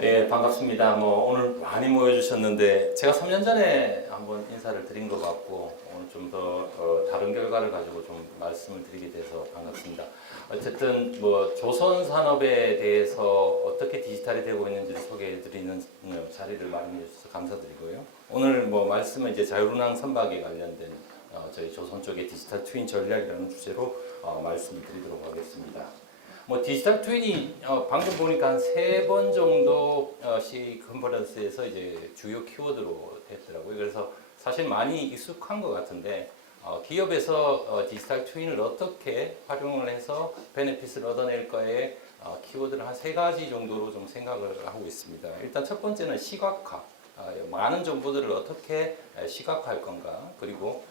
예, 반갑습니다. 오늘 많이 모여주셨는데 제가 3년 전에 한번 인사를 드린 것 같고 오늘 좀 더 다른 결과를 가지고 좀 말씀을 드리게 돼서 반갑습니다. 어쨌든 조선 산업에 대해서 어떻게 디지털이 되고 있는지를 소개해드리는 자리를 마련해 주셔서 감사드리고요. 오늘 말씀은 이제 자율운항 선박에 관련된 저희 조선 쪽의 디지털 트윈 전략이라는 주제로 말씀을 드리도록 하겠습니다. 디지털 트윈이 방금 보니까 한 3번 정도 C 컨퍼런스에서 이제 주요 키워드로 됐더라고요. 그래서 사실 많이 익숙한 것 같은데 기업에서 디지털 트윈을 어떻게 활용을 해서 베네핏을 얻어낼까의 키워드를 한 3가지 정도로 좀 생각을 하고 있습니다. 일단 첫 번째는 시각화. 많은 정보들을 어떻게 시각화할 건가. 그리고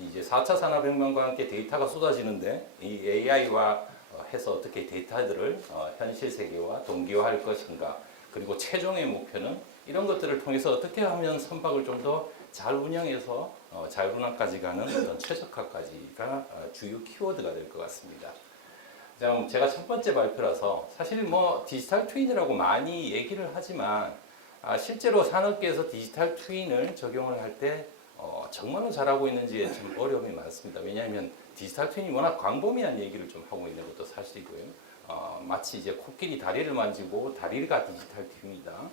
이제 4차 산업혁명과 함께 데이터가 쏟아지는데 이 AI와 해서 어떻게 데이터들을 현실 세계와 동기화할 것인가. 그리고 최종의 목표는 이런 것들을 통해서 어떻게 하면 선박을 좀 더 잘 운영해서 자율운항까지 가는 어떤 최적화까지가 주요 키워드가 될 것 같습니다. 제가 첫 번째 발표라서 사실 디지털 트윈이라고 많이 얘기를 하지만 실제로 산업계에서 디지털 트윈을 적용을 할 때 정말로 잘하고 있는지에 좀 어려움이 많습니다. 왜냐하면 디지털 트윈이 워낙 광범위한 얘기를 좀 하고 있는 것도 사실이고요. 마치 이제 코끼리 다리를 만지고 다리가 디지털 트윈이다.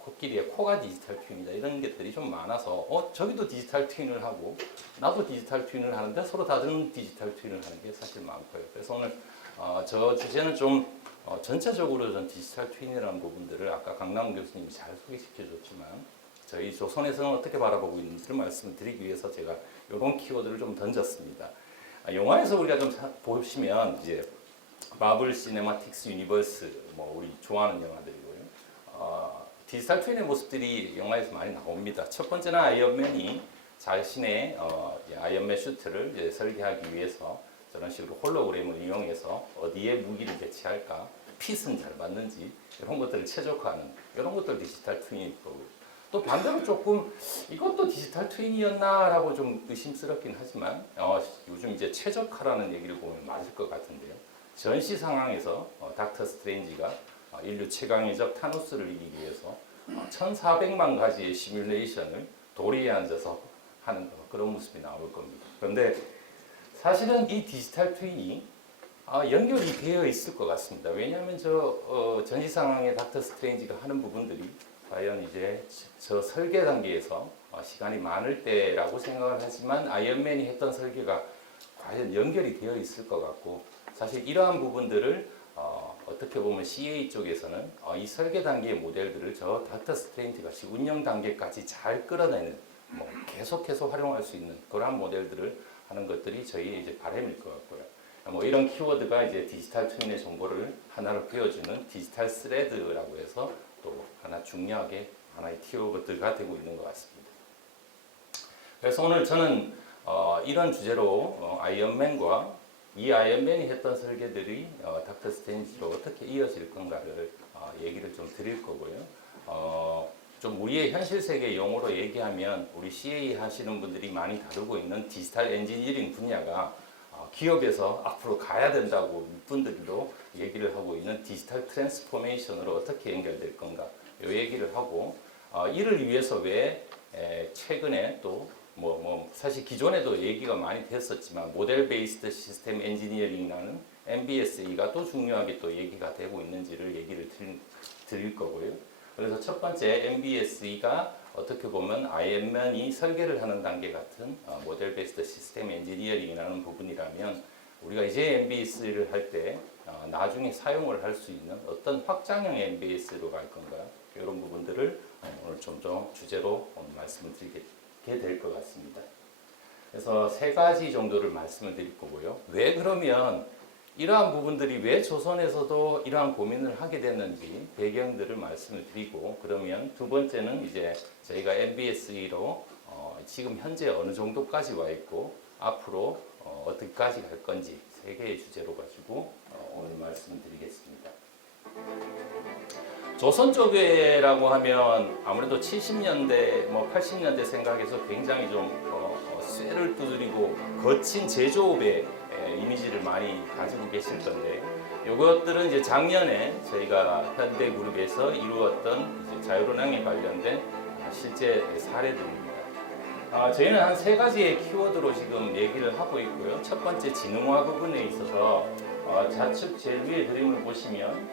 코끼리의 코가 디지털 트윈이다. 이런 것들이 좀 많아서 저기도 디지털 트윈을 하고 나도 디지털 트윈을 하는데 서로 다른 디지털 트윈을 하는 게 사실 많고요. 그래서 오늘 저 주제는 좀 전체적으로 전 디지털 트윈이라는 부분들을 아까 강남훈 교수님이 잘 소개시켜 줬지만 저희 조선에서는 어떻게 바라보고 있는지를 말씀을 드리기 위해서 제가 이런 키워드를 좀 던졌습니다. 영화에서 우리가 좀 보시면 이제 마블 시네마틱스 유니버스 우리 좋아하는 영화들이고요. 디지털 트윈의 모습들이 영화에서 많이 나옵니다. 첫 번째는 아이언맨이 자신의 아이언맨 슈트를 이제 설계하기 위해서 저런 식으로 홀로그램을 이용해서 어디에 무기를 배치할까, 핏은 잘 맞는지 이런 것들을 최적화하는 이런 것들 디지털 트윈일 거고요. 또 반대로 조금 이것도 디지털 트윈이었나라고 좀 의심스럽긴 하지만 요즘 이제 최적화라는 얘기를 보면 맞을 것 같은데요. 전시 상황에서 닥터 스트레인지가 인류 최강의 적 타노스를 이기기 위해서 1,400만 가지의 시뮬레이션을 도리에 앉아서 하는 그런 모습이 나올 겁니다. 그런데 사실은 이 디지털 트윈이 연결이 되어 있을 것 같습니다. 왜냐하면 전시 상황에 닥터 스트레인지가 하는 부분들이 과연 이제 저 설계 단계에서 시간이 많을 때라고 생각을 하지만 아이언맨이 했던 설계가 과연 연결이 되어 있을 것 같고 사실 이러한 부분들을 어떻게 보면 CA 쪽에서는 이 설계 단계의 모델들을 저 닥터 스트레인지 같이 운영 단계까지 잘 끌어내는 계속해서 활용할 수 있는 그러한 모델들을 하는 것들이 저희의 이제 바람일 것 같고요. 이런 키워드가 이제 디지털 트윈의 정보를 하나로 띄워주는 디지털 스레드라고 해서 또 하나 중요하게 하나의 키워드가 되고 있는 것 같습니다. 그래서 오늘 저는 이런 주제로 아이언맨과 이 아이언맨이 했던 설계들이 닥터 스트레인지로 어떻게 이어질 건가를 얘기를 좀 드릴 거고요. 좀 우리의 현실 세계 용어로 얘기하면 우리 CA 하시는 분들이 많이 다루고 있는 디지털 엔지니어링 분야가 기업에서 앞으로 가야 된다고 분들도 얘기를 하고 있는 디지털 트랜스포메이션으로 어떻게 연결될 건가 이 얘기를 하고 이를 위해서 왜 최근에 또 사실 기존에도 얘기가 많이 됐었지만 모델 베이스드 시스템 엔지니어링이라는 MBSE가 또 중요하게 또 얘기가 되고 있는지를 얘기를 드릴 거고요. 그래서 첫 번째 MBSE가 어떻게 보면 아이언맨이 설계를 하는 단계 같은 모델 베이스드 시스템 엔지니어링이라는 부분이라면 우리가 이제 MBS를 할 때 나중에 사용을 할 수 있는 어떤 확장형 MBS로 갈 건가 이런 부분들을 오늘 좀 더 주제로 오늘 말씀을 드리게 될 것 같습니다. 그래서 3가지 정도를 말씀을 드릴 거고요. 왜 그러면 이러한 부분들이 왜 조선에서도 이러한 고민을 하게 됐는지 배경들을 말씀을 드리고 그러면 두 번째는 이제 저희가 MBSE로 지금 현재 어느 정도까지 와 있고 앞으로 어디까지 갈 건지 3개의 주제로 가지고 오늘 말씀을 드리겠습니다. 조선 쪽이라고 하면 아무래도 70년대, 80년대 생각해서 굉장히 좀 쇠를 두드리고 거친 제조업의 이미지를 많이 가지고 계실 건데 이것들은 이제 작년에 저희가 현대그룹에서 이루었던 이제 자율운항에 관련된 실제 사례들입니다. 저희는 한 세 가지의 키워드로 지금 얘기를 하고 있고요. 첫 번째 지능화 부분에 있어서 좌측 제일 위에 그림을 보시면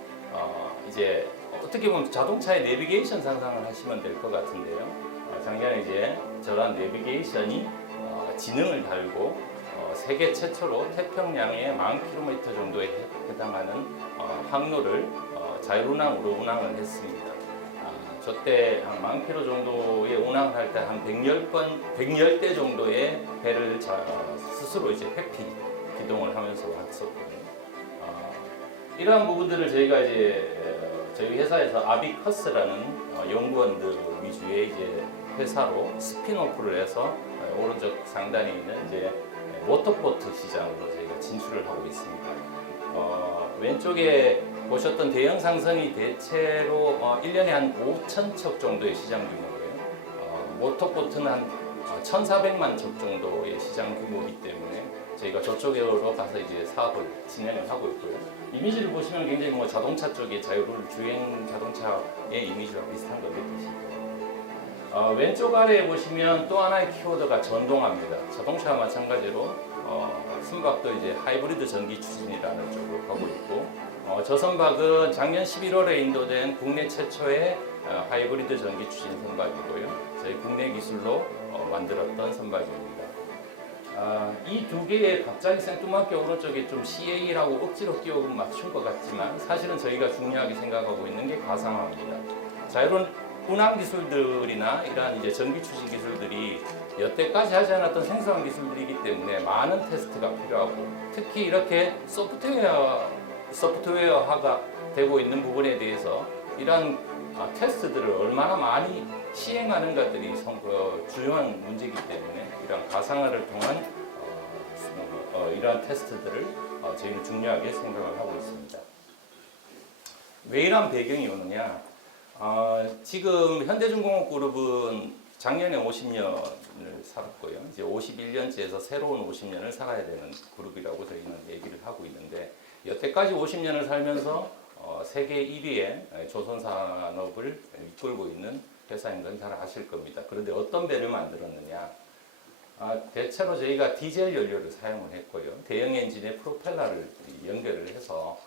이제 어떻게 보면 자동차의 내비게이션 상상을 하시면 될 것 같은데요. 작년에 이제 저런 내비게이션이 지능을 달고 세계 최초로 태평양의 10,000km 정도에 해당하는 항로를 자율운항으로 운항을 했습니다. 저때 한 10,000km 정도의 운항을 할 때 한 110대 정도의 배를 스스로 이제 회피 기동을 하면서 왔었거든요. 이러한 부분들을 저희가 이제 저희 회사에서 아비커스라는 연구원들 위주의 이제 회사로 스핀오프를 해서 오른쪽 상단에 있는 이제 모터보트 시장으로 저희가 진출을 하고 있습니다. 왼쪽에 보셨던 대형 상선이 대체로 1년에 한 5,000척 정도의 시장 규모고요. 모터보트는 한 1,400만 척 정도의 시장 규모이기 때문에 저희가 저쪽으로 가서 이제 사업을 진행을 하고 있고요. 이미지를 보시면 굉장히 뭐 자동차 쪽의 주행 자동차의 이미지와 비슷한 걸 느끼시고요. 왼쪽 아래에 보시면 또 하나의 키워드가 전동화입니다. 자동차와 마찬가지로 선박도 이제 하이브리드 전기 추진이라는 쪽으로 가고 있고, 저 선박은 작년 11월에 인도된 국내 최초의 하이브리드 전기 추진 선박이고요. 저희 국내 기술로 만들었던 선박입니다. 이 두 개의 갑자기 생뚱맞게 오른쪽에 좀 CA라고 억지로 끼워 맞춘 것 같지만 사실은 저희가 중요하게 생각하고 있는 게 가상화입니다. 운항 기술들이나 이러한 이제 전기 추진 기술들이 여태까지 하지 않았던 생소한 기술들이기 때문에 많은 테스트가 필요하고, 특히 이렇게 소프트웨어화가 되고 있는 부분에 대해서 이러한 테스트들을 얼마나 많이 시행하는가들이 중요한 문제이기 때문에 이러한 가상화를 통한 이러한 테스트들을 저희는 중요하게 생각을 하고 있습니다. 왜 이러한 배경이 오느냐? 지금 현대중공업그룹은 작년에 50년을 살았고요. 이제 51년째에서 새로운 50년을 살아야 되는 그룹이라고 저희는 얘기를 하고 있는데, 여태까지 50년을 살면서 세계 1위의 조선산업을 이끌고 있는 회사인 건 잘 아실 겁니다. 그런데 어떤 배를 만들었느냐? 대체로 저희가 디젤 연료를 사용을 했고요. 대형 엔진에 프로펠러를 연결을 해서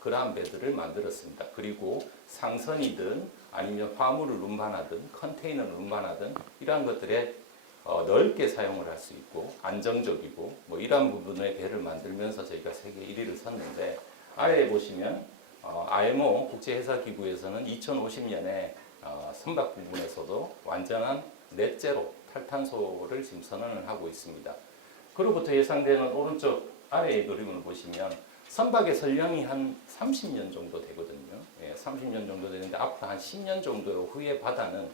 그러한 배들을 만들었습니다. 그리고 상선이든 아니면 화물을 운반하든 컨테이너를 운반하든 이러한 것들에 넓게 사용을 할 수 있고 안정적이고 뭐 이러한 부분의 배를 만들면서 저희가 세계 1위를 섰는데, 아래에 보시면 IMO 국제회사기구에서는 2050년에 선박 부분에서도 완전한 넷제로 탈탄소를 지금 선언을 하고 있습니다. 그로부터 예상되는 오른쪽 아래의 그림을 보시면 선박의 설령이 한 30년 정도 되거든요. 30년 정도 되는데 앞으로 한 10년 정도 후에 바다는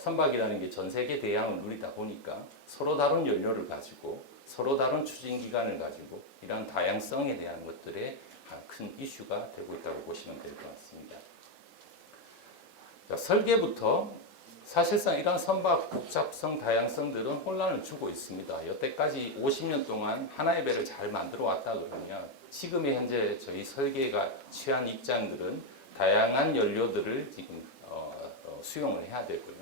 선박이라는 게 전 세계 대양을 누리다 보니까 서로 다른 연료를 가지고 서로 다른 추진 기간을 가지고 이러한 다양성에 대한 것들에 큰 이슈가 되고 있다고 보시면 될 것 같습니다. 자, 설계부터 사실상 이런 선박 복잡성, 다양성들은 혼란을 주고 있습니다. 여태까지 50년 동안 하나의 배를 잘 만들어 왔다 그러면 지금의 현재 저희 설계가 취한 입장들은 다양한 연료들을 지금 수용을 해야 되고요.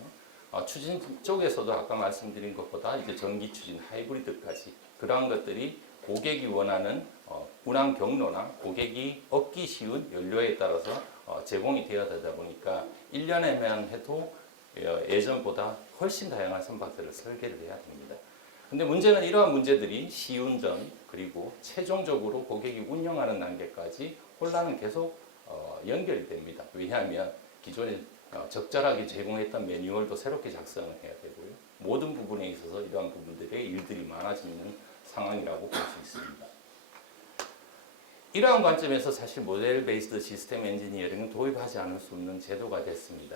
추진 쪽에서도 아까 말씀드린 것보다 이제 전기 추진, 하이브리드까지 그러한 것들이 고객이 원하는 운항 경로나 고객이 얻기 쉬운 연료에 따라서 제공이 되어야 되다 보니까 1년에만 해도 예전보다 훨씬 다양한 선박들을 설계를 해야 됩니다. 근데 문제는 이러한 문제들이 시운전 그리고 최종적으로 고객이 운영하는 단계까지 혼란은 계속 연결됩니다. 왜냐하면 기존에 적절하게 제공했던 매뉴얼도 새롭게 작성을 해야 되고요. 모든 부분에 있어서 이러한 부분들의 일들이 많아지는 상황이라고 볼 수 있습니다. 이러한 관점에서 사실 모델 베이스드 시스템 엔지니어링은 도입하지 않을 수 없는 제도가 됐습니다.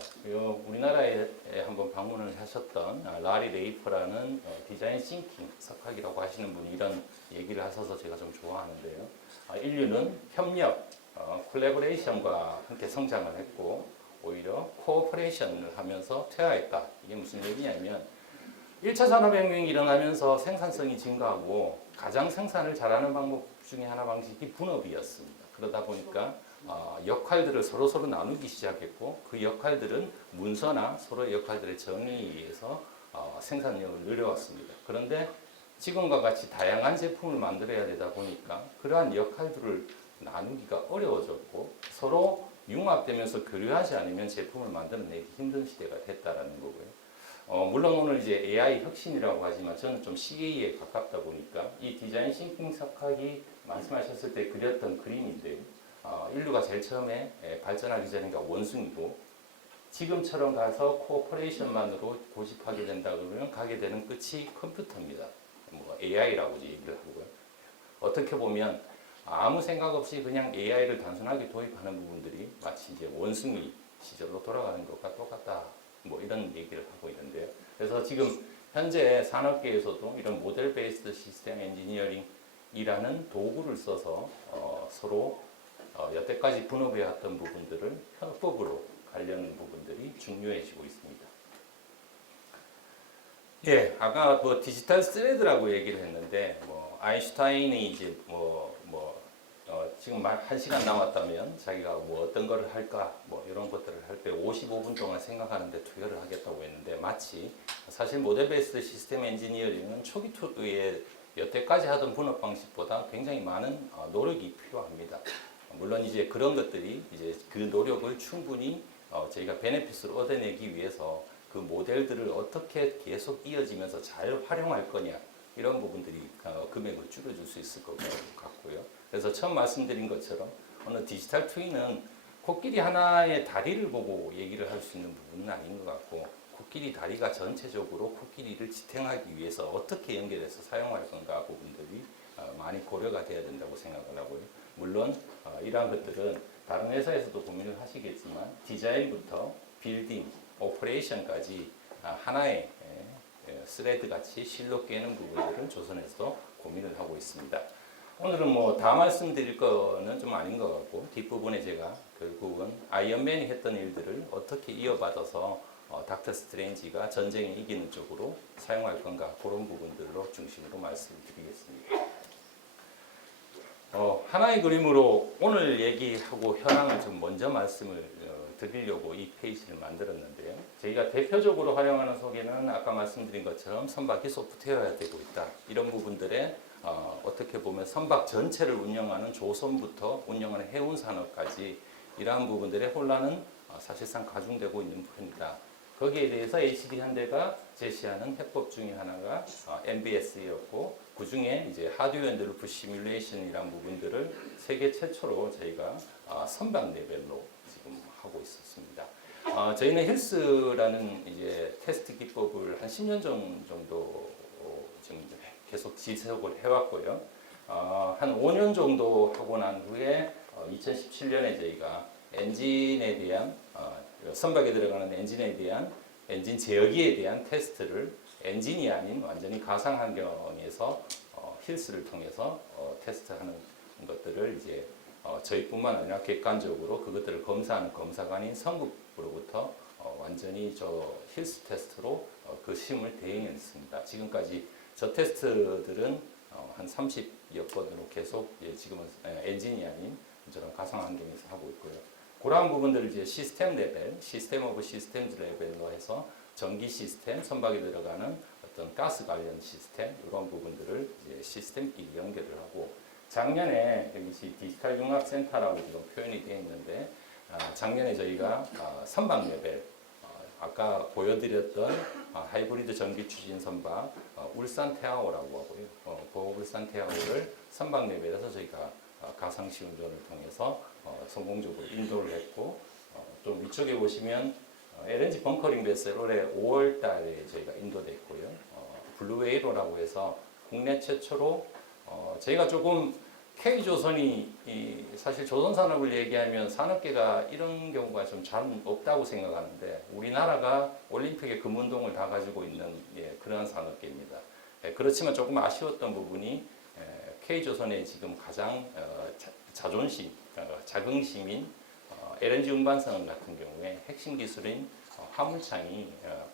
우리나라에 한번 방문을 하셨던 라리 레이퍼라는 디자인 싱킹 석학이라고 하시는 분이 이런 얘기를 하셔서 제가 좀 좋아하는데요. 인류는 협력, 콜래보레이션과 함께 성장을 했고 오히려 코오퍼레이션을 하면서 퇴화했다. 이게 무슨 얘기냐면 1차 산업혁명이 일어나면서 생산성이 증가하고 가장 생산을 잘하는 방법 중에 하나 방식이 분업이었습니다. 그러다 보니까 역할들을 서로 나누기 시작했고 그 역할들은 문서나 서로의 역할들의 정의에 의해서 생산력을 늘려왔습니다. 그런데 지금과 같이 다양한 제품을 만들어야 되다 보니까 그러한 역할들을 나누기가 어려워졌고 서로 융합되면서 교류하지 않으면 제품을 만들어내기 힘든 시대가 됐다라는 거고요. 물론 오늘 이제 AI 혁신이라고 하지만 저는 좀 CA에 가깝다 보니까 이 디자인 싱킹 석학이 말씀하셨을 때 그렸던 그림인데요. 인류가 제일 처음에 발전하기 전에 원숭이고 지금처럼 가서 코어포레이션만으로 고집하게 된다 그러면 가게 되는 끝이 컴퓨터입니다. 뭐 AI라고 얘기를 하고요. 어떻게 보면 아무 생각 없이 그냥 AI를 단순하게 도입하는 부분들이 마치 이제 원숭이 시절로 돌아가는 것과 똑같다. 뭐 이런 얘기를 하고 있는데요. 그래서 지금 현재 산업계에서도 이런 모델 베이스드 시스템 엔지니어링이라는 도구를 써서 서로 여태까지 분업해왔던 부분들을 협업으로 가려는 부분들이 중요해지고 있습니다. 예, 아까 뭐 디지털 스레드라고 얘기를 했는데 뭐 아인슈타인이 이제 지금 한 시간 남았다면 자기가 뭐 어떤 거를 할까 뭐 이런 것들을 할 때 55분 동안 생각하는데 투여를 하겠다고 했는데 마치 사실 모델 베이스드 시스템 엔지니어링은 초기 투에 여태까지 하던 분업 방식보다 굉장히 많은 노력이 필요합니다. 물론 이제 그런 것들이 이제 그 노력을 충분히 저희가 베네핏을 얻어내기 위해서 그 모델들을 어떻게 계속 이어지면서 잘 활용할 거냐 이런 부분들이 금액을 줄여줄 수 있을 것 같고요. 그래서 처음 말씀드린 것처럼 어느 디지털 트윈은 코끼리 하나의 다리를 보고 얘기를 할 수 있는 부분은 아닌 것 같고 코끼리 다리가 전체적으로 코끼리를 지탱하기 위해서 어떻게 연결해서 사용할 건가 부분들이 많이 고려가 돼야 된다고 생각을 하고요. 물론 이러한 것들은 다른 회사에서도 고민을 하시겠지만 디자인부터 빌딩, 오퍼레이션까지 하나의 스레드 같이 실로 깨는 부분들을 조선에서 고민을 하고 있습니다. 오늘은 뭐 다 말씀드릴 거는 좀 아닌 것 같고 뒷부분에 제가 결국은 아이언맨이 했던 일들을 어떻게 이어받아서 닥터 스트레인지가 전쟁에 이기는 쪽으로 사용할 건가 그런 부분들로 중심으로 말씀을 드리겠습니다. 하나의 그림으로 오늘 얘기하고 현황을 좀 먼저 말씀을 드리려고 이 페이지를 만들었는데요. 저희가 대표적으로 활용하는 소개는 아까 말씀드린 것처럼 선박이 소프트웨어가 되고 있다. 이런 부분들에 어떻게 보면 선박 전체를 운영하는 조선부터 운영하는 해운 산업까지 이러한 부분들의 혼란은 사실상 가중되고 있는 편이다. 거기에 대해서 HD 현대가 제시하는 해법 중에 하나가 MBS였고 그 중에 이제 하드웨어 앤드 루프 시뮬레이션이라는 부분들을 세계 최초로 저희가 선박 레벨로 지금 하고 있었습니다. 저희는 힐스라는 이제 테스트 기법을 한 10년 정도 지금 계속 지속을 해왔고요. 한 5년 정도 하고 난 후에 2017년에 저희가 엔진에 대한 선박에 들어가는 엔진에 대한 엔진 제어기에 대한 테스트를 엔진이 아닌 완전히 가상 환경에서 힐스를 통해서 테스트하는 것들을 이제 저희뿐만 아니라 객관적으로 그것들을 검사하는 검사관인 성국으로부터 완전히 저 힐스 테스트로 그 시험을 대행했습니다. 지금까지 저 테스트들은 한 30여 건으로 계속 지금은 엔진이 아닌 저런 가상 환경에서 하고 있고요. 그러한 부분들을 이제 시스템 레벨, 시스템 오브 시스템즈 레벨로 해서 전기 시스템, 선박에 들어가는 어떤 가스 관련 시스템 이런 부분들을 이제 시스템끼리 연결을 하고 작년에 여기 디지털 융합센터라고 지금 표현이 되어 있는데 작년에 저희가 선박 레벨 아까 보여드렸던 하이브리드 전기 추진 선박 울산 태아오라고 하고요. 그 울산 태아오를 선박 레벨에서 저희가 가상시 운전을 통해서 성공적으로 인도를 했고 또 위쪽에 보시면 LNG 벙커링 베슬 올해 5월 달에 저희가 인도됐고요. 블루웨이로라고 해서 국내 최초로 저희가 조금 K조선이 사실 조선산업을 얘기하면 산업계가 이런 경우가 좀 잘 없다고 생각하는데 우리나라가 올림픽의 금운동을 다 가지고 있는 그러한 산업계입니다. 그렇지만 조금 아쉬웠던 부분이 K조선의 지금 가장 자존심, 자긍심인 LNG 운반선 같은 경우에 핵심 기술인 화물창이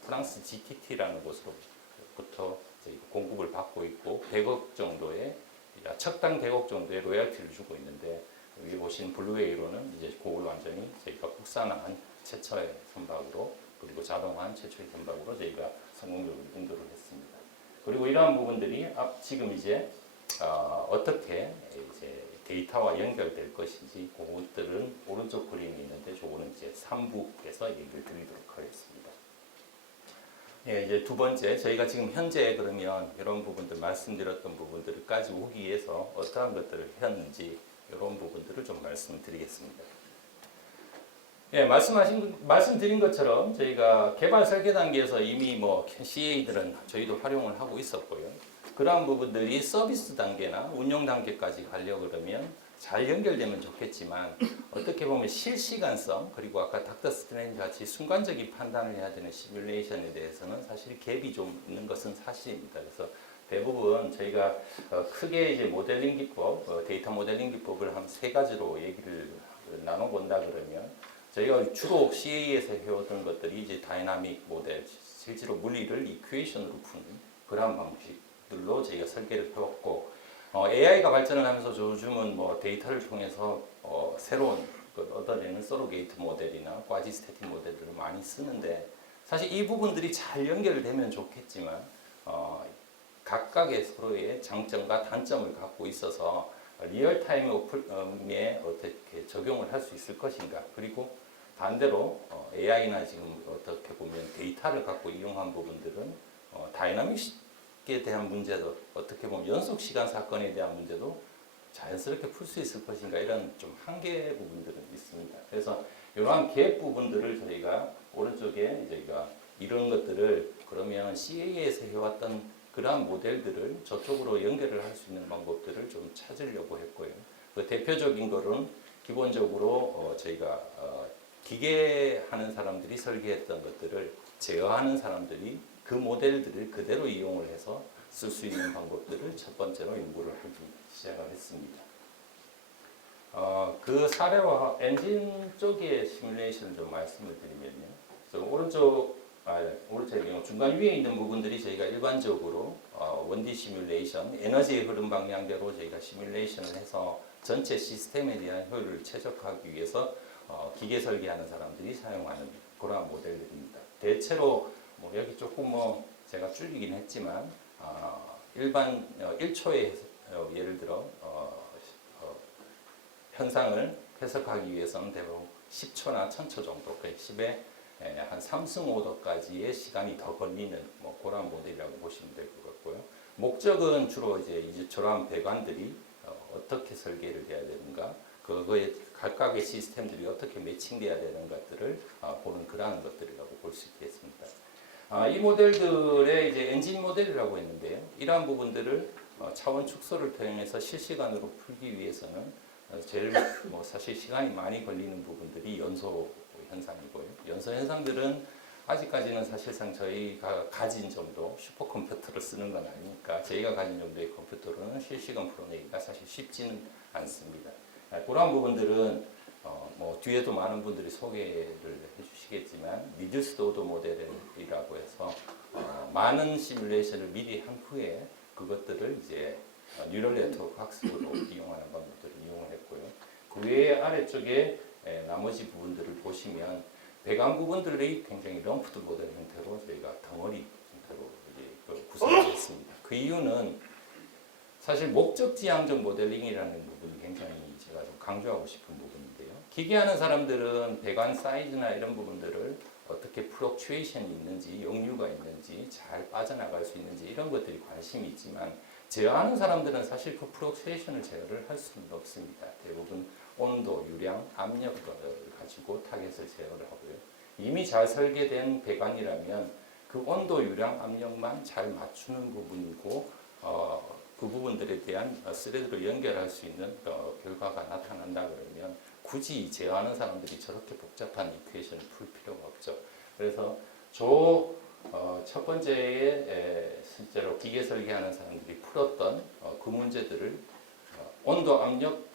프랑스 GTT라는 곳으로부터 공급을 받고 있고 100억 정도의 약 척당 100억 정도의 로열티를 주고 있는데 여기 보신 블루웨이로는 이제 그걸 완전히 저희가 국산화한 최초의 선박으로 그리고 자동화한 최초의 선박으로 저희가 성공적으로 인도를 했습니다. 그리고 이러한 부분들이 지금 이제 어떻게 이제 데이터와 연결될 것인지 그것들은 오른쪽 그림이 있는데 저거는 이제 3부에서 얘기를 드리도록 하겠습니다. 예, 이제 두 번째 저희가 지금 현재 그러면 이런 부분들 말씀드렸던 부분들까지 오기 위해서 어떠한 것들을 했는지 이런 부분들을 좀 말씀드리겠습니다. 예, 말씀드린 것처럼 저희가 개발 설계 단계에서 이미 뭐 CA들은 저희도 활용을 하고 있었고요. 그러한 부분들이 서비스 단계나 운영 단계까지 가려고 그러면 잘 연결되면 좋겠지만 어떻게 보면 실시간성 그리고 아까 닥터 스트레인지 같이 순간적인 판단을 해야 되는 시뮬레이션에 대해서는 사실 갭이 좀 있는 것은 사실입니다. 그래서 대부분 저희가 크게 이제 모델링 기법, 데이터 모델링 기법을 한 세 가지로 얘기를 나눠본다 그러면 저희가 주로 CA에서 해오던 것들이 이제 다이나믹 모델, 실제로 물리를 이퀘이션으로 푸는 그런 방식들로 저희가 설계를 해왔고 AI가 발전을 하면서 요즘은 뭐 데이터를 통해서 새로운 얻어내는 서로게이트 모델이나 꽈지스태틱 모델들을 많이 쓰는데 사실 이 부분들이 잘 연결되면 좋겠지만 각각의 서로의 장점과 단점을 갖고 있어서 리얼타임에 어떻게 적용을 할 수 있을 것인가 그리고 반대로 AI나 지금 어떻게 보면 데이터를 갖고 이용한 부분들은 다이나믹에 대한 문제도 어떻게 보면 연속 시간 사건에 대한 문제도 자연스럽게 풀 수 있을 것인가 이런 좀 한계 부분들은 있습니다. 그래서 이러한 갭 부분들을 저희가 오른쪽에 저희가 이런 것들을 그러면 CA에서 해왔던 그러한 모델들을 저쪽으로 연결을 할 수 있는 방법들을 좀 찾으려고 했고요. 그 대표적인 거는 기본적으로 저희가 기계하는 사람들이 설계했던 것들을 제어하는 사람들이 그 모델들을 그대로 이용을 해서 쓸 수 있는 방법들을 첫 번째로 연구를 하기 시작을 했습니다. 그 사례와 엔진 쪽의 시뮬레이션을 좀 말씀을 드리면요. 오른쪽에 중간 위에 있는 부분들이 저희가 일반적으로 1D 시뮬레이션, 에너지의 흐름 방향대로 저희가 시뮬레이션을 해서 전체 시스템에 대한 효율을 최적화하기 위해서 기계 설계하는 사람들이 사용하는 그러한 모델들입니다. 대체로 뭐 여기 조금 제가 줄이긴 했지만 일반 1초에 예를 들어 현상을 해석하기 위해서는 대부분 10초나 1000초 정도, 10에 한 3승 오더까지의 시간이 더 걸리는 그런 모델이라고 보시면 될 것 같고요. 목적은 주로 이제 저러한 배관들이 어떻게 설계를 해야 되는가, 그거에 각각의 시스템들이 어떻게 매칭돼야 되는 것들을 보는 그러한 것들이라고 볼 수 있겠습니다. 이 모델들의 이제 엔진 모델이라고 했는데요. 이러한 부분들을 차원 축소를 통해서 실시간으로 풀기 위해서는 제일 사실 시간이 많이 걸리는 부분들이 연소 현상이고요. 연소 현상들은 아직까지는 사실상 저희가 가진 정도 슈퍼컴퓨터를 쓰는 건 아니니까 저희가 가진 정도의 컴퓨터로는 실시간 풀어내기가 사실 쉽지는 않습니다. 그런 부분들은 뒤에도 많은 분들이 소개를 해주시겠지만 리듀스드 오더 모델이라고 해서 많은 시뮬레이션을 미리 한 후에 그것들을 이제 뉴럴 네트워크 학습으로 이용하는 방법들을 이용을 했고요. 그 외에 아래쪽에 나머지 부분들을 보시면 배관 부분들이 굉장히 럼프드 모델 형태로 저희가 덩어리 형태로 구성되어 있습니다. 그 이유는 사실 목적지향적 모델링이라는 부분이 굉장히 제가 좀 강조하고 싶은 부분인데요. 기계하는 사람들은 배관 사이즈나 이런 부분들을 어떻게 플럭추에이션이 있는지, 역류가 있는지, 잘 빠져나갈 수 있는지 이런 것들이 관심이 있지만 제어하는 사람들은 사실 그 플럭추에이션을 제어를 할 수는 없습니다. 대부분 온도, 유량, 압력을 가지고 타겟을 제어를 하고요. 이미 잘 설계된 배관이라면 그 온도, 유량, 압력만 잘 맞추는 부분이고 그 부분들에 대한 스레드를 연결할 수 있는 결과가 나타난다 그러면 굳이 제어하는 사람들이 저렇게 복잡한 이퀘이션을 풀 필요가 없죠. 그래서 첫 번째에 실제로 기계 설계하는 사람들이 풀었던 그 문제들을 온도, 압력,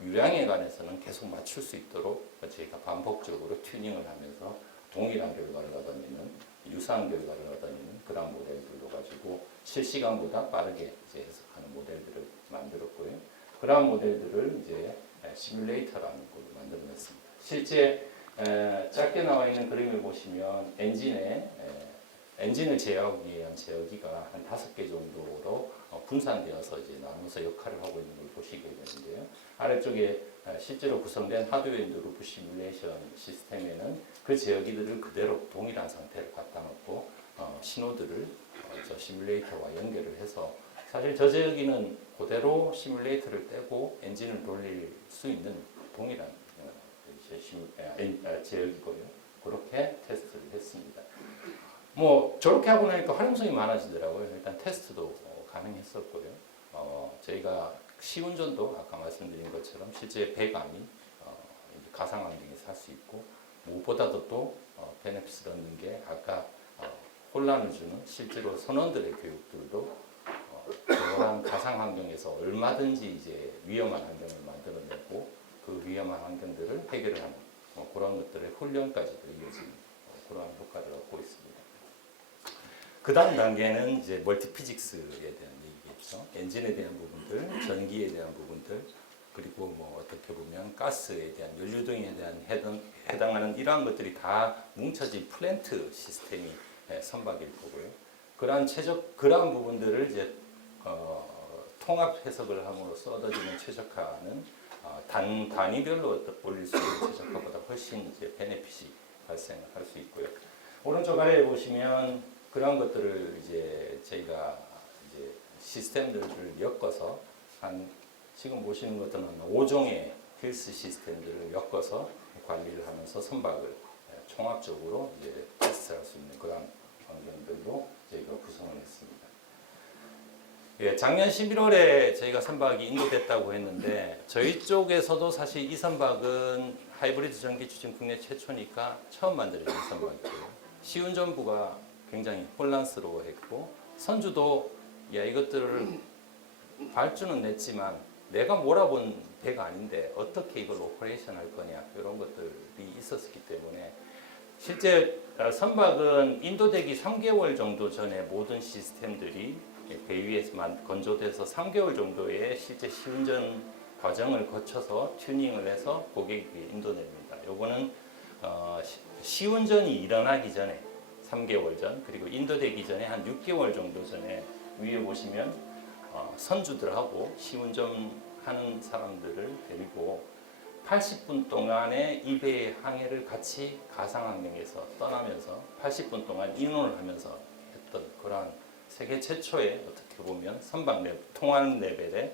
유량에 관해서는 계속 맞출 수 있도록 저희가 반복적으로 튜닝을 하면서 동일한 결과를 얻어내는, 유사한 결과를 얻어내는 그런 모델들로 가지고 실시간보다 빠르게 이제 해석하는 모델들을 만들었고요. 그러한 모델들을 이제 시뮬레이터라는 걸로 만들어냈습니다. 실제 작게 나와 있는 그림을 보시면 엔진을 제어하기 위한 제어기가 한 5개 정도로 분산되어서 이제 나눠서 역할을 하고 있는 걸 보시게 되는데요. 아래쪽에 실제로 구성된 하드웨어 인도 루프 시뮬레이션 시스템에는 그 제어기들을 그대로 동일한 상태를 갖다 놓고 신호들을 저 시뮬레이터와 연결을 해서 사실 저 제어기는 그대로 시뮬레이터를 떼고 엔진을 돌릴 수 있는 동일한 제어기고요. 그렇게 테스트를 했습니다. 뭐 저렇게 하고 나니까 활용성이 많아지더라고요. 일단 테스트도 가능했었고요. 저희가 시운전도 아까 말씀드린 것처럼 실제 배감이 가상 환경에서 할 수 있고 무엇보다도 또 베네핏을 얻는 게 아까 혼란을 주는 실제로 선원들의 교육들도 그러한 가상 환경에서 얼마든지 이제 위험한 환경을 만들어내고 그 위험한 환경들을 해결하는 그런 것들의 훈련까지도 이어지는 그러한 효과를 얻고 있습니다. 그 다음 단계는 이제 멀티피직스에 대한 얘기겠죠. 엔진에 대한 부분들, 전기에 대한 부분들, 그리고 뭐 어떻게 보면 가스에 대한 연료 등에 대한 해당하는 이러한 것들이 다 뭉쳐진 플랜트 시스템이 선박일 거고요. 그러한 부분들을 이제 통합 해석을 함으로써 얻어지는 최적화는 단위별로 올릴 수 있는 최적화보다 훨씬 이제 베네핏이 발생할 수 있고요. 오른쪽 아래에 보시면 그런 것들을 이제 저희가 이제 시스템들을 엮어서 지금 보시는 것들은 5종의 힐스 시스템들을 엮어서 관리를 하면서 선박을 총합적으로 이제 테스트할 수 있는 그런 환경들로 저희가 구성을 했습니다. 예, 작년 11월에 저희가 선박이 인도됐다고 했는데 저희 쪽에서도 사실 이 선박은 하이브리드 전기 추진 국내 최초니까 처음 만들어진 선박이고요. 시운전부가 굉장히 혼란스러워했고 선주도 야 이것들을 발주는 냈지만 내가 몰아본 배가 아닌데 어떻게 이걸 오퍼레이션 할 거냐 이런 것들이 있었기 때문에 실제 선박은 인도되기 3개월 정도 전에 모든 시스템들이 배 위에서만 건조돼서 3개월 정도의 실제 시운전 과정을 거쳐서 튜닝을 해서 고객에게 인도냅니다. 요거는 시운전이 일어나기 전에 3개월 전 그리고 인도되기 전에 한 6개월 정도 전에 위에 보시면 선주들하고 시운전하는 사람들을 데리고 80분 동안의 이 배의 항해를 같이 가상환경에서 떠나면서 80분 동안 인원을 하면서 했던 그러한 세계 최초의 어떻게 보면 선박 통한 레벨의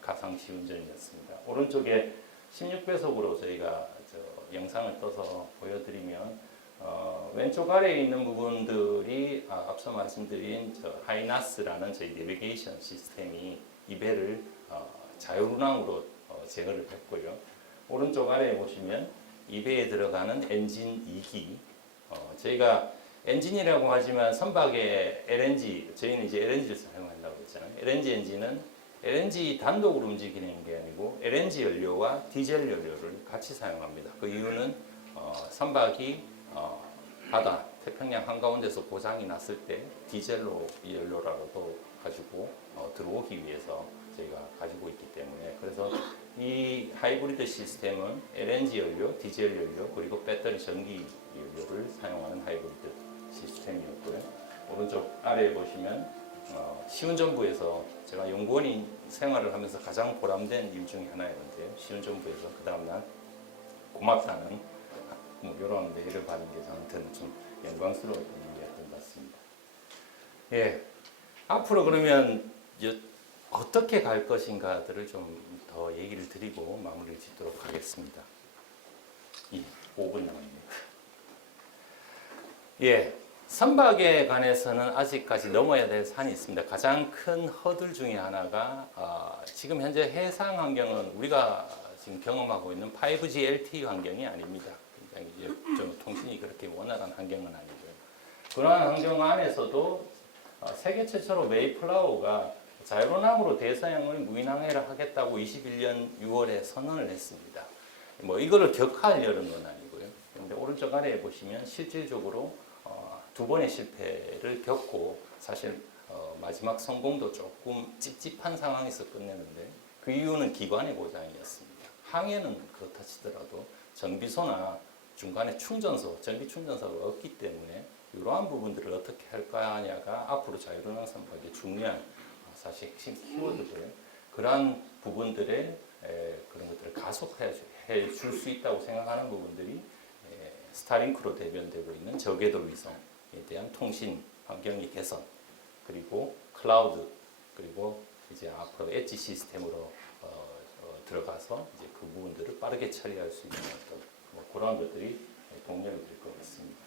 가상 시운전이었습니다. 오른쪽에 16배속으로 저희가 영상을 떠서 보여드리면 왼쪽 아래에 있는 부분들이 앞서 말씀드린 하이나스라는 저희 내비게이션 시스템이 이 배를 자율운항으로 제어를 했고요. 오른쪽 아래에 보시면 이 배에 들어가는 엔진 2기 저희가 엔진이라고 하지만 선박의 LNG 저희는 이제 LNG를 사용한다고 했잖아요. LNG 엔진은 LNG 단독으로 움직이는 게 아니고 LNG 연료와 디젤 연료를 같이 사용합니다. 그 이유는 선박이 바다 태평양 한가운데서 고장이 났을 때 디젤로 연료라도 가지고 들어오기 위해서 저희가 가지고 있기 때문에 그래서 이 하이브리드 시스템은 LNG 연료, 디젤 연료 그리고 배터리 전기 연료를 사용하는 하이브리드 시스템이었고요. 오른쪽 아래에 보시면 시운전부에서 제가 연구원인 생활을 하면서 가장 보람된 일 중에 하나였는데요. 시운전부에서 그 다음날 고맙다는 뭐 이런 메일을 받은 게 저한테는 좀 영광스러운 일이었던 것 같습니다. 예, 앞으로 그러면 어떻게 갈 것인가들을 좀 더 얘기를 드리고 마무리를 짓도록 하겠습니다. 5분 남았습니다. 예, 선박에 관해서는 아직까지 넘어야 될 산이 있습니다. 가장 큰 허들 중에 하나가 지금 현재 해상 환경은 우리가 지금 경험하고 있는 5G LTE 환경이 아닙니다. 굉장히 좀 통신이 그렇게 원활한 환경은 아니고요. 그러한 환경 안에서도 세계 최초로 메이플라워가 자율운항으로 대서양을 무인항해를 하겠다고 21년 6월에 선언을 했습니다. 뭐 이거를 격하하려는 건 아니고요. 그런데 오른쪽 아래에 보시면 실질적으로 2번의 실패를 겪고 사실 마지막 성공도 조금 찝찝한 상황에서 끝내는데 그 이유는 기관의 고장이었습니다. 항해는 그렇다 치더라도 정비소나 중간에 충전소, 전기 충전소가 없기 때문에 이러한 부분들을 어떻게 할 거냐가 앞으로 자율운항 선박의 중요한 사실 핵심 키워드고요. 그러한 부분들의 그런 것들을 가속해 줄 수 있다고 생각하는 부분들이 스타링크로 대변되고 있는 저궤도 위성에 대한 통신 환경의 개선, 그리고 클라우드, 그리고 이제 앞으로 엣지 시스템으로 들어가서 이제 그 부분들을 빠르게 처리할 수 있는 어떤 그런 것들이 동력이 될 것 같습니다.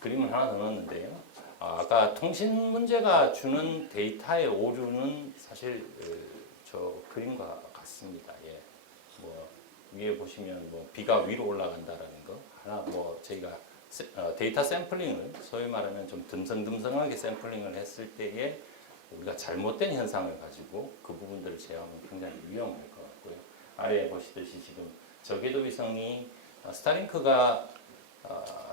그림을 하나 더 넣었는데요. 아까 통신 문제가 주는 데이터의 오류는 사실 저 그림과 같습니다. 예. 위에 보시면 비가 위로 올라간다라는 거 하나 저희가 데이터 샘플링을 소위 말하면 좀 듬성듬성하게 샘플링을 했을 때에 우리가 잘못된 현상을 가지고 그 부분들을 제어하면 굉장히 위험할 것 같고요. 아래에 보시듯이 지금 저궤도 위성이 스타링크가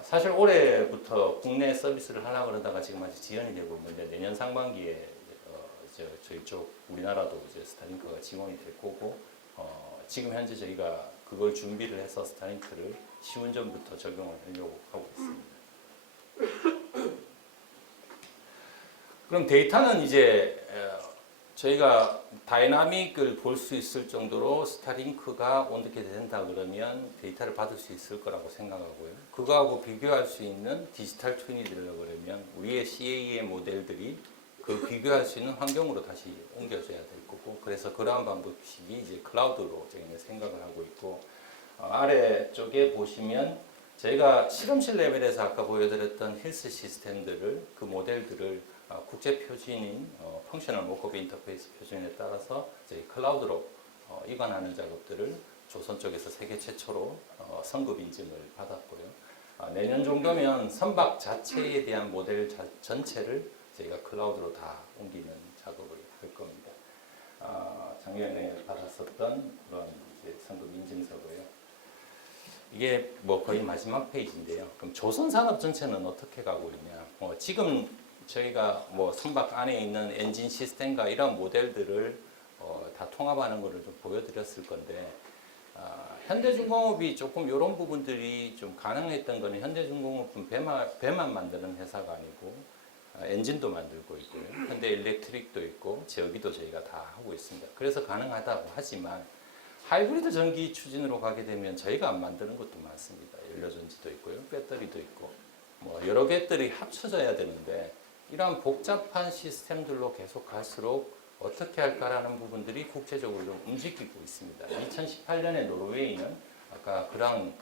사실 올해부터 국내 서비스를 하려고 그러다가 지금 아직 지연이 되고 있는데 내년 상반기에 저희 쪽 우리나라도 이제 스타링크가 지원이 될 거고 지금 현재 저희가 그걸 준비를 해서 스타링크를 시운전부터 적용을 하려고 하고 있습니다. 그럼 데이터는 이제 저희가 다이나믹을 볼 수 있을 정도로 스타링크가 온도계 된다 그러면 데이터를 받을 수 있을 거라고 생각하고요. 그거하고 비교할 수 있는 디지털 트윈이 되려고 그러면 우리의 CAE의 모델들이 그 비교할 수 있는 환경으로 다시 옮겨져야 될 거고, 그래서 그러한 방법식이 이제 클라우드로 저희는 생각을 하고 있고, 아래쪽에 보시면 저희가 실험실 레벨에서 아까 보여드렸던 힐스 시스템들을 그 모델들을 국제 표준인 펑셔널 모크업 인터페이스 표준에 따라서 저희 클라우드로 이관하는 작업들을 조선 쪽에서 세계 최초로 선급 인증을 받았고요. 내년 정도면 선박 자체에 대한 모델 전체를 저희가 클라우드로 다 옮기는 작업을 할 겁니다. 작년에 받았었던 그런 이제 선급 인증서고요. 이게 거의 마지막 페이지인데요. 그럼 조선 산업 전체는 어떻게 가고 있냐? 지금 저희가 선박 안에 있는 엔진 시스템과 이런 모델들을 다 통합하는 것을 좀 보여드렸을 건데, 현대중공업이 조금 이런 부분들이 좀 가능했던 거는 현대중공업은 배만 만드는 회사가 아니고 엔진도 만들고 있고요. 현대일렉트릭도 있고 제어기도 저희가 다 하고 있습니다. 그래서 가능하다고 하지만 하이브리드 전기 추진으로 가게 되면 저희가 안 만드는 것도 많습니다. 연료전지도 있고요. 배터리도 있고 여러 개들이 합쳐져야 되는데 이러한 복잡한 시스템들로 계속 갈수록 어떻게 할까라는 부분들이 국제적으로 좀 움직이고 있습니다. 2018년에 노르웨이는 아까 그런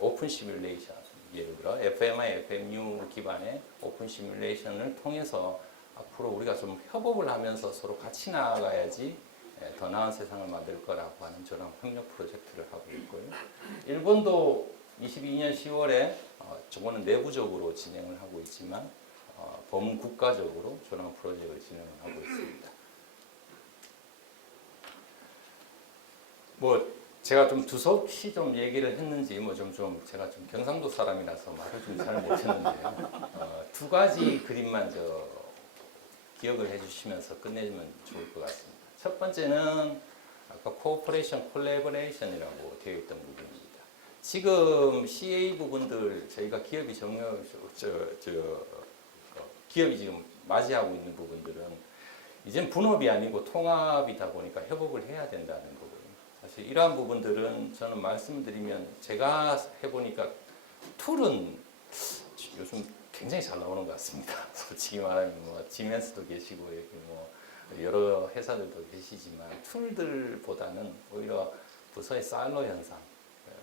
오픈 시뮬레이션, 예를 들어 FMI, FMU 기반의 오픈 시뮬레이션을 통해서 앞으로 우리가 좀 협업을 하면서 서로 같이 나아가야지 더 나은 세상을 만들 거라고 하는 저런 협력 프로젝트를 하고 있고요. 일본도 22년 10월에 저거는 내부적으로 진행을 하고 있지만 범국가적으로 저런 프로젝트를 진행을 하고 있습니다. 제가 좀 두서없이 좀 얘기를 했는지 제가 좀 경상도 사람이라서 말을 좀 잘 못했는데요. 두 가지 그림만 기억을 해주시면서 끝내면 좋을 것 같습니다. 첫 번째는 아까 코오퍼레이션, 콜래버레이션이라고 되어 있던 부분입니다. 지금 CA 부분들 저희가 기업이 기업이 지금 맞이하고 있는 부분들은 이젠 분업이 아니고 통합이다 보니까 협업을 해야 된다는 거고요. 사실 이러한 부분들은 저는 말씀드리면 제가 해보니까 툴은 요즘 굉장히 잘 나오는 것 같습니다. 솔직히 말하면 지멘스도 계시고 여기 여러 회사들도 계시지만 툴들보다는 오히려 부서의 사일로 현상,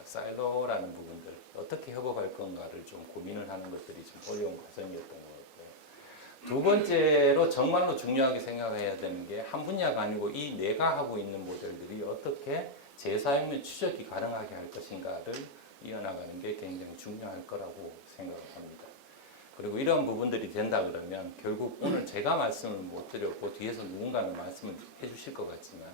사일로라는 부분들 어떻게 협업할 건가를 좀 고민을 하는 것들이 좀 어려운 과정이었던 것 같고요. 두 번째로 정말로 중요하게 생각해야 되는 게 한 분야가 아니고 이 내가 하고 있는 모델들이 어떻게 재사용 및 추적이 가능하게 할 것인가를 이어나가는 게 굉장히 중요할 거라고 생각을 합니다. 그리고 이런 부분들이 된다 그러면 결국 오늘 제가 말씀을 못 드렸고 뒤에서 누군가는 말씀을 해주실 것 같지만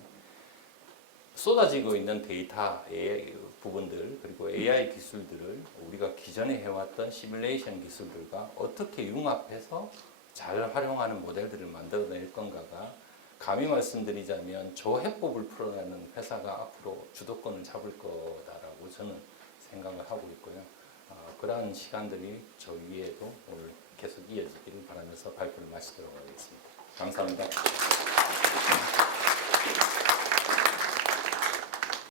쏟아지고 있는 데이터의 부분들 그리고 AI 기술들을 우리가 기존에 해왔던 시뮬레이션 기술들과 어떻게 융합해서 잘 활용하는 모델들을 만들어낼 건가가 감히 말씀드리자면 조해법을 풀어내는 회사가 앞으로 주도권을 잡을 거다라고 저는 생각을 하고 있고요. 그러한 시간들이 저 위에도 오늘 계속 이어지기를 바라면서 발표를 마치도록 하겠습니다. 감사합니다.